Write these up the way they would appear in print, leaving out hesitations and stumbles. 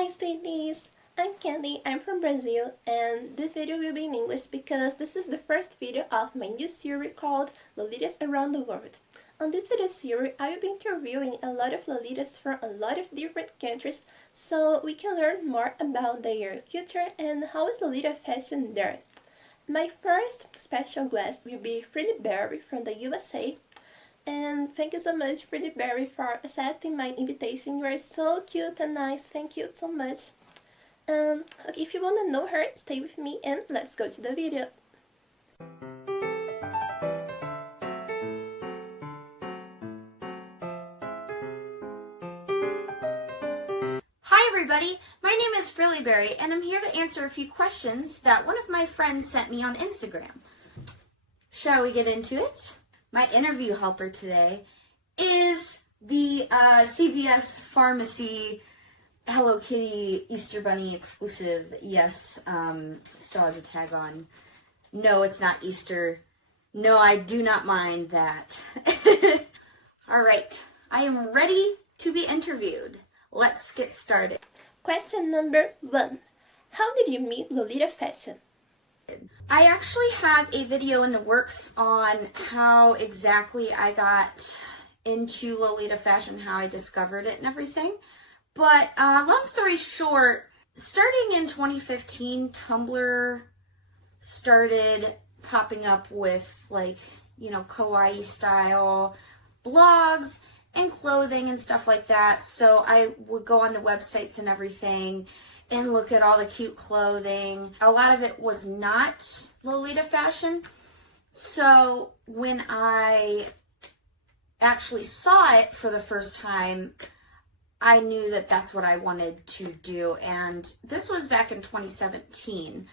Hi sweeties! I'm Candy, I'm from Brazil, and this video will be in English because this is the first video of my new series called Lolitas Around the World. On this video series, I will be interviewing a lot of Lolitas from a lot of different countries so we can learn more about their culture and how is Lolita fashion there. My first special guest will be Frilly Berry from the USA. And thank you so much, Frilly Berry, for accepting my invitation. You are so cute and nice. Thank you so much. Okay, if you want to know her, stay with me and let's go to the video. Hi everybody, my name is Frilly Berry and I'm here to answer a few questions that one of my friends sent me on Instagram. Shall we get into it? My interview helper today is the CVS Pharmacy Hello Kitty Easter Bunny exclusive. Yes, still has a tag on. No, it's not Easter. No, I do not mind that. Alright, I am ready to be interviewed. Let's get started. Question number 1. How did you meet Lolita fashion? I actually have a video in the works on how exactly I got into Lolita fashion, how I discovered it and everything. But long story short, starting in 2015, Tumblr started popping up with kawaii style blogs and clothing and stuff like that. So I would go on the websites and everything and look at all the cute clothing. A lot of it was not Lolita fashion. So when I actually saw it for the first time, I knew that that's what I wanted to do. And this was back in 2017.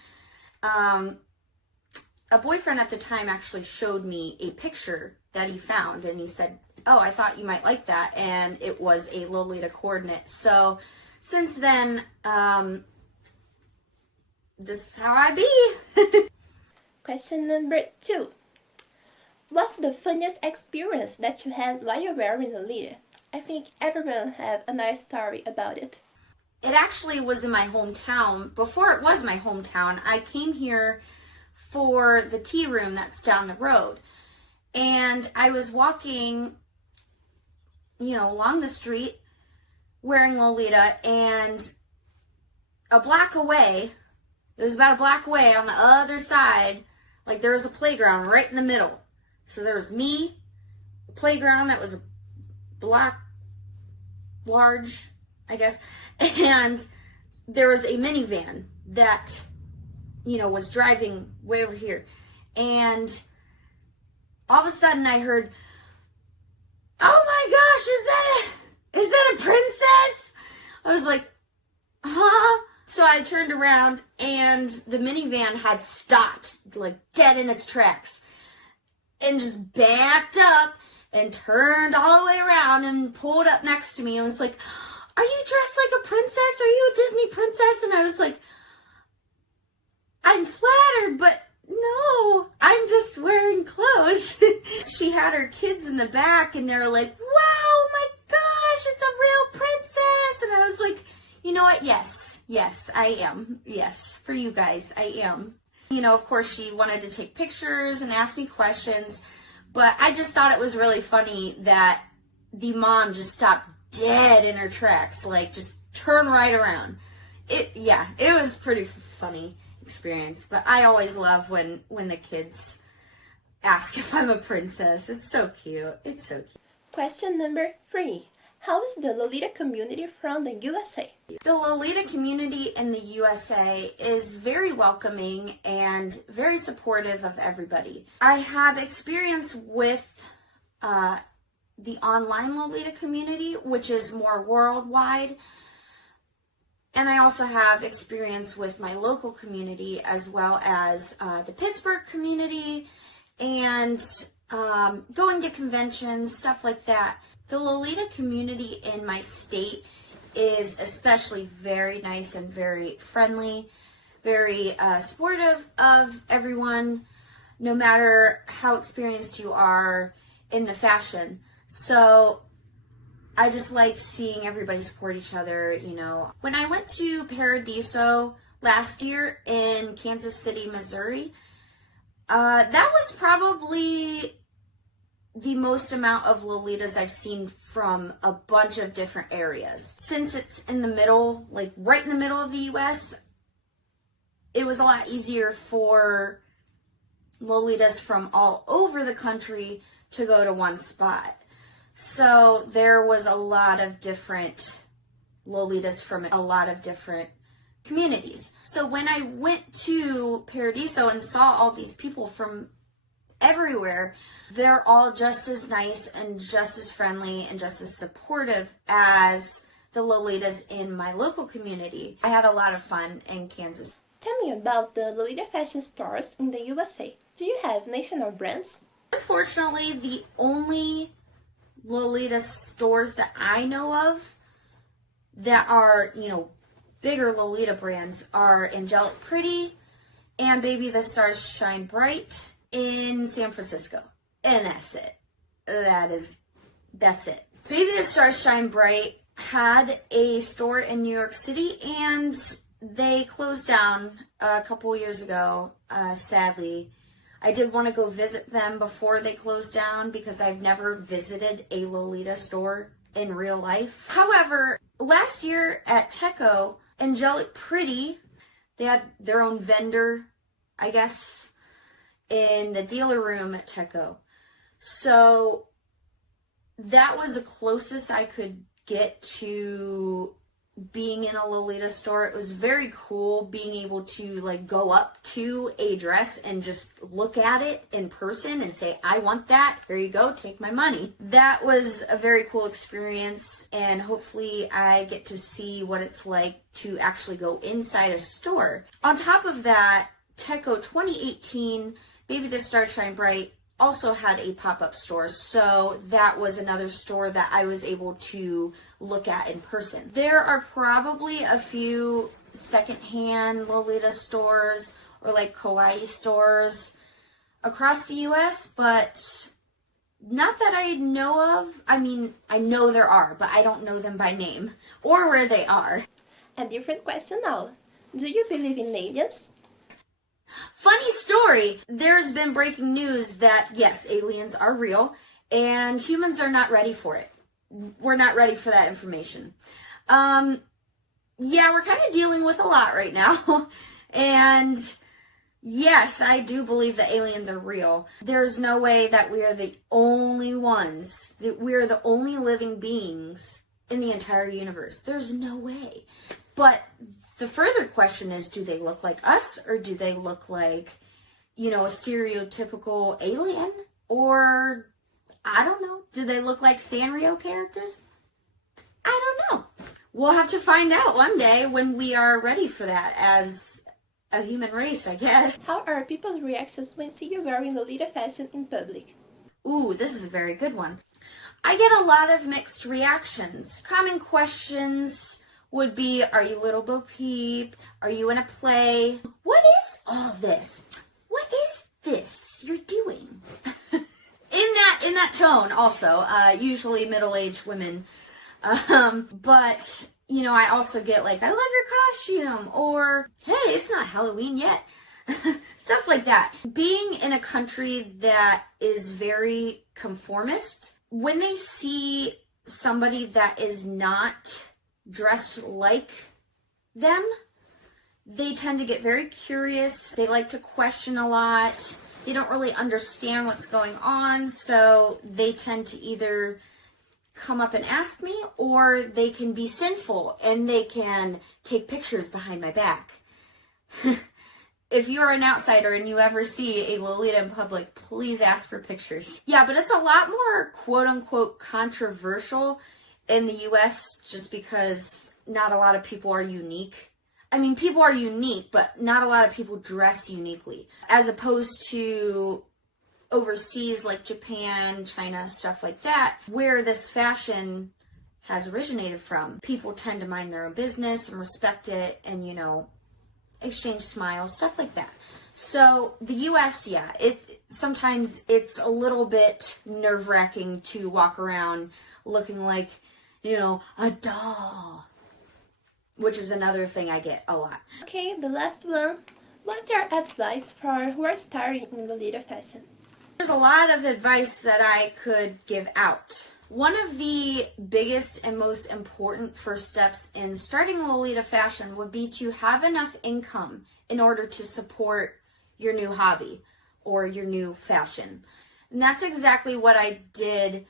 A boyfriend at the time actually showed me a picture that he found, and he said, "Oh, I thought you might like that," and it was a Lolita coordinate. So since then, this is how I be. Question number 2. What's the funniest experience that you had while you were wearing Lolita? I think everyone have a nice story about it. It actually was in my hometown. Before it was my hometown, I came here for the tea room that's down the road. And I was walking, along the street wearing Lolita, and a block away, it was about a block away on the other side, there was a playground right in the middle. So there was me, the playground that was a block large, I guess, and there was a minivan that, was driving way over here. And all of a sudden I heard, "Oh my gosh, is that a princess?" I was like, "Huh?" So I turned around and the minivan had stopped, dead in its tracks, and just backed up and turned all the way around and pulled up next to me and was like, "Are you dressed like a princess? Are you a Disney princess?" And I was like, "I'm flattered, but no, I'm just wearing clothes." She had her kids in the back and they were like, "Wow, my gosh, it's a real princess." And I was like, "You know what? Yes, I am. Yes, for you guys, I am." Of course, she wanted to take pictures and ask me questions, but I just thought it was really funny that the mom just stopped dead in her tracks, just turn right around. It was pretty funny experience, but I always love when the kids ask if I'm a princess. It's so cute. It's so cute. Question number 3. How is the Lolita community from the USA? The Lolita community in the USA is very welcoming and very supportive of everybody. I have experience with the online Lolita community, which is more worldwide. And I also have experience with my local community as well as the Pittsburgh community and going to conventions, stuff like that. The Lolita community in my state is especially very nice and very friendly, very supportive of everyone, no matter how experienced you are in the fashion. So I just like seeing everybody support each other, you know. When I went to Paradiso last year in Kansas City, Missouri, that was probably the most amount of Lolitas I've seen from a bunch of different areas. Since it's in the middle, like right in the middle of the US, it was a lot easier for Lolitas from all over the country to go to one spot. So there was a lot of different Lolitas from a lot of different communities. So when I went to Paradiso and saw all these people from everywhere, they're all just as nice and just as friendly and just as supportive as the Lolitas in my local community. I had a lot of fun in Kansas. Tell me about the Lolita fashion stores in the USA. Do you have national brands? Unfortunately, the only Lolita stores that I know of that are, you know, bigger Lolita brands are Angelic Pretty and Baby the Stars Shine Bright in San Francisco. And that's it. That's it. Baby the Stars Shine Bright had a store in New York City, and they closed down a couple years ago, sadly. I did want to go visit them before they closed down because I've never visited a Lolita store in real life. However, last year at Teco, Angelic Pretty, they had their own vendor, I guess, in the dealer room at Teco. So that was the closest I could get to being in a Lolita store. It was very cool being able to like go up to a dress and just look at it in person and say, I want that, here you go, take my money. That was a very cool experience, and hopefully I get to see what it's like to actually go inside a store. On top of that, Teco 2018 Baby the Stars Shine Bright also had a pop-up store, so that was another store that I was able to look at in person. There are probably a few secondhand Lolita stores or like kawaii stores across the US, but not that I know of. I mean, I know there are, but I don't know them by name or where they are. A different question now. Do you believe in aliens? Funny story, there's been breaking news that yes, aliens are real and humans are not ready for it. We're not ready for that information. Yeah, we're kind of dealing with a lot right now. And yes, I do believe that aliens are real. There's no way that we are the only ones, that we're the only living beings in the entire universe. There's no way. But the further question is, do they look like us, or do they look like, you know, a stereotypical alien? Or, I don't know, do they look like Sanrio characters? I don't know. We'll have to find out one day when we are ready for that as a human race, I guess. How are people's reactions when see you wearing Lolita fashion in public? Ooh, this is a very good one. I get a lot of mixed reactions. Common questions would be, are you Little Bo Peep? Are you in a play? What is all this? What is this you're doing? in that tone also, usually middle-aged women. But, you know, I also get like, I love your costume, or, hey, it's not Halloween yet. Stuff like that. Being in a country that is very conformist, when they see somebody that is not dressed like them, they tend to get very curious. They like to question a lot. They don't really understand what's going on, so they tend to either come up and ask me, or they can be sinful and they can take pictures behind my back. If you're an outsider and you ever see a Lolita in public, please ask for pictures. Yeah, but it's a lot more quote-unquote controversial in the US just because not a lot of people are unique. I mean, people are unique, but not a lot of people dress uniquely. As opposed to overseas like Japan, China, stuff like that, where this fashion has originated from. People tend to mind their own business and respect it and, you know, exchange smiles, stuff like that. So the US, yeah, sometimes it's a little bit nerve-wracking to walk around looking like a doll. Which is another thing I get a lot. Okay, the last one. What's your advice for who are starting in Lolita fashion? There's a lot of advice that I could give out. One of the biggest and most important first steps in starting Lolita fashion would be to have enough income in order to support your new hobby or your new fashion. And that's exactly what I did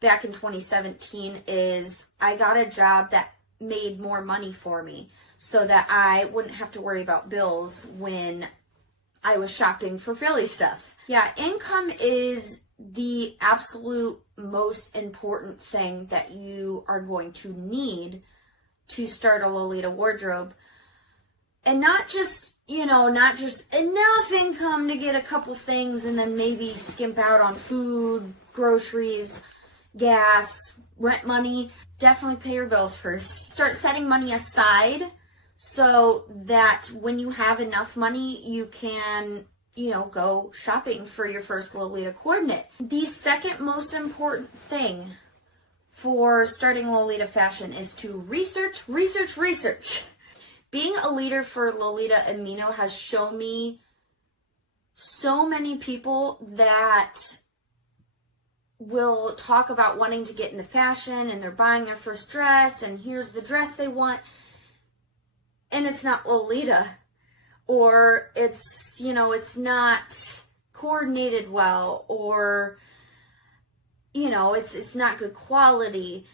back in 2017 is I got a job that made more money for me so that I wouldn't have to worry about bills when I was shopping for Frilly stuff. Yeah, income is the absolute most important thing that you are going to need to start a Lolita wardrobe. And not just enough income to get a couple things and then maybe skimp out on food, groceries, gas, rent money. Definitely pay your bills first. Start setting money aside so that when you have enough money, you can, go shopping for your first Lolita coordinate. The second most important thing for starting Lolita fashion is to research. Being a leader for Lolita Amino has shown me so many people that will talk about wanting to get into fashion and they're buying their first dress and here's the dress they want and it's not Lolita or it's not coordinated well or it's not good quality.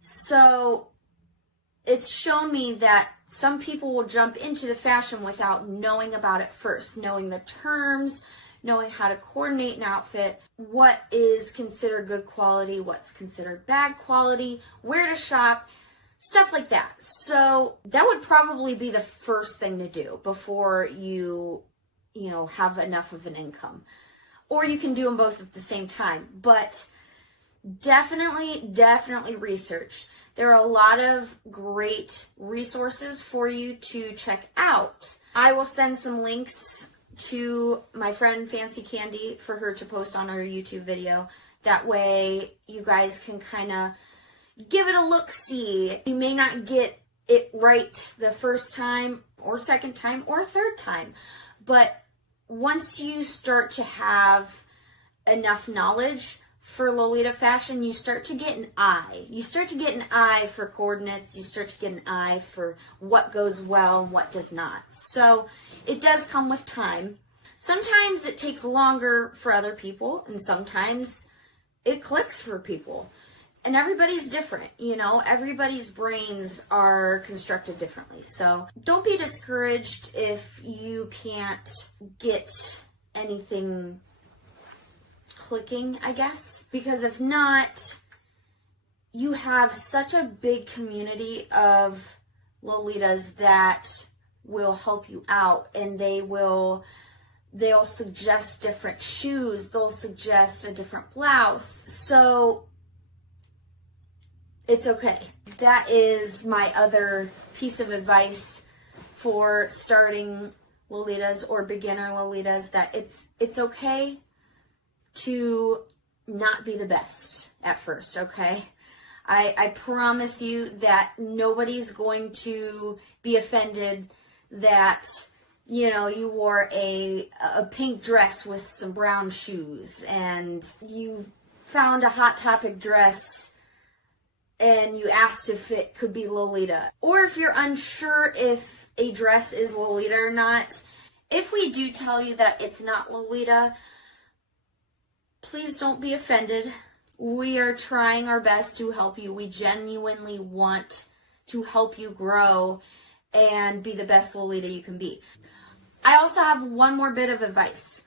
So it's shown me that some people will jump into the fashion without knowing about it first, knowing the terms, knowing how to coordinate an outfit, what is considered good quality, what's considered bad quality, where to shop, stuff like that. So that would probably be the first thing to do before you have enough of an income. Or you can do them both at the same time. But definitely research. There are a lot of great resources for you to check out. I will send some links to my friend Fancy Candy for her to post on her YouTube video. That way you guys can kind of give it a look-see. You may not get it right the first time or second time or third time, but once you start to have enough knowledge for Lolita fashion, you start to get an eye. You start to get an eye for coordinates. You start to get an eye for what goes well and what does not. So it does come with time. Sometimes it takes longer for other people, and sometimes it clicks for people. And everybody's different, everybody's brains are constructed differently. So don't be discouraged if you can't get anything clicking, I guess. Because if not, you have such a big community of Lolitas that will help you out, and they'll suggest different shoes, they'll suggest a different blouse. So it's okay. That is my other piece of advice for starting Lolitas or beginner Lolitas, that it's okay to not be the best at first, okay? I promise you that nobody's going to be offended that, you wore a pink dress with some brown shoes and you found a Hot Topic dress and you asked if it could be Lolita. Or if you're unsure if a dress is Lolita or not, if we do tell you that it's not Lolita, please don't be offended. We are trying our best to help you. We genuinely want to help you grow and be the best Lolita you can be. I also have one more bit of advice.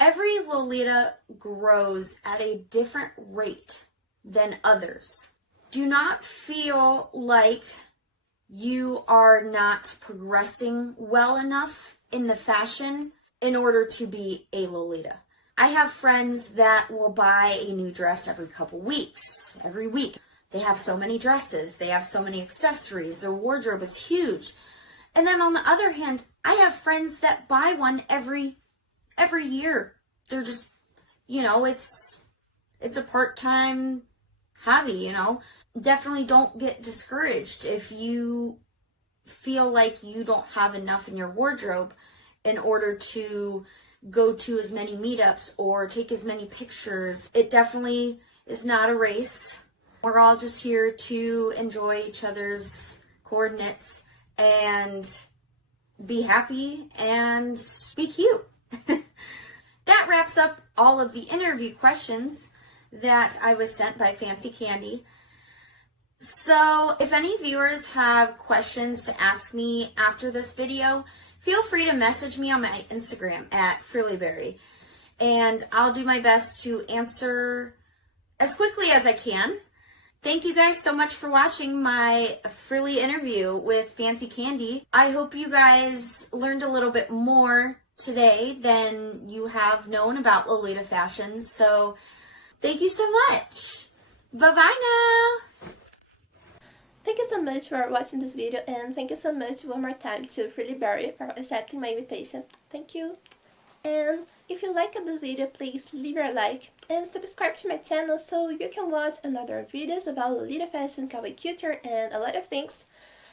Every Lolita grows at a different rate than others. Do not feel like you are not progressing well enough in the fashion in order to be a Lolita. I have friends that will buy a new dress every couple weeks, every week. They have so many dresses, they have so many accessories, their wardrobe is huge. And then on the other hand, I have friends that buy one every year. They're just, it's a part-time hobby, definitely don't get discouraged if you feel like you don't have enough in your wardrobe in order to go to as many meetups or take as many pictures. It definitely is not a race. We're all just here to enjoy each other's coordinates and be happy and be cute. That wraps up all of the interview questions that I was sent by Fancy Candy. So if any viewers have questions to ask me after this video, feel free to message me on my Instagram at Frilly Berry, and I'll do my best to answer as quickly as I can. Thank you guys so much for watching my Frilly interview with Fancy Candy. I hope you guys learned a little bit more today than you have known about Lolita fashions. So thank you so much. Bye-bye now. Thank you so much for watching this video, and thank you so much one more time to Frilly Berry for accepting my invitation. Thank you. And if you liked this video, please leave your like and subscribe to my channel so you can watch another videos about Lolita fashion, kawaii culture, and a lot of things.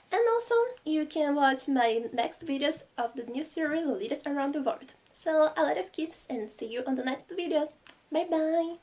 And also, you can watch my next videos of the new series Lolitas around the world. So, a lot of kisses and see you on the next video. Bye bye!